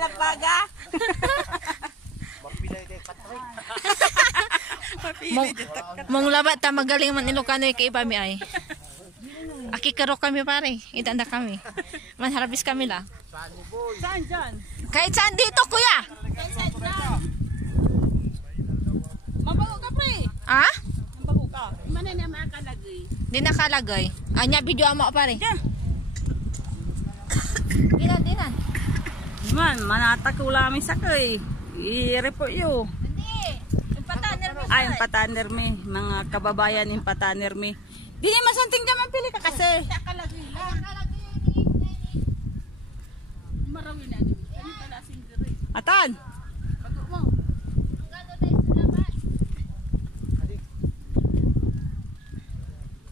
Malapaga. Mong labat ta magaling man Ilocano kay Ipami ay. Aki karo kami pare, itanda kami. Manharabis kami la. Saan dyan? Kahit saan dito kuya? Saan dyan? Mabago ka pre. Ha? Mabago ka. Mana na makalagay? Di nakalagay. Anya video mo pare. Dinan. Man, manatak ulami sakay. I-report yo. Hindi. Impataner mi. Ay, impataner mi. Mga kababayan impataner mi. Di naman santing naman pili ka kasi. Nakalagay lang. Marami na. Kani pala sindiri. Atan. Bago mo.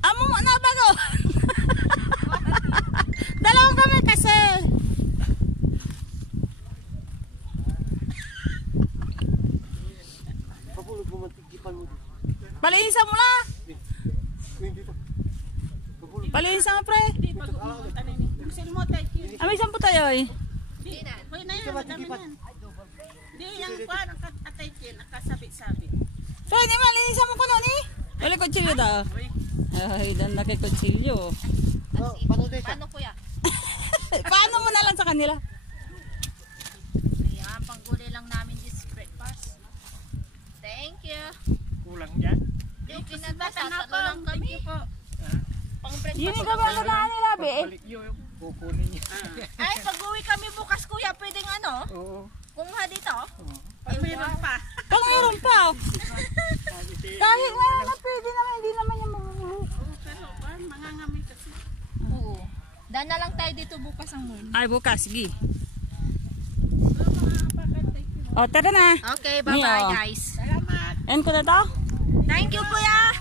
Amo mo na bago. Dalawang kami kasi. Paliinsa mo na. Paliinsa mo pre. Amay saan po tayo eh? Di yung kuhan atay kin, nakasabit-sabit. So, hindi maliinsa mo ko nun eh. Wala kutsilyo daw. Ay, dan na kay kutsilyo. Paano kuya? Paano mo na lang sa kanila? Ayan, panggulay lang namin this breakfast. Thank you. Kulang dyan? Yung pinagbasan lang kami. Yun yung gawin na nila, be. Balik yun, kukunin niya. Ay, pag-uwi kami bukas kuya, pwedeng ano? Oo. Kumuha dito? Pag mayroon pa. Pag mayroon pa. Kahit mayroon na pwede naman, hindi naman yung magulo. Pero mangangamay kasi. Oo. Daan na lang tayo dito bukas ang morning. Ay, bukas, sige. O, tara na. Okay, bye-bye guys. Salamat. End ko na to? Thank you kuya.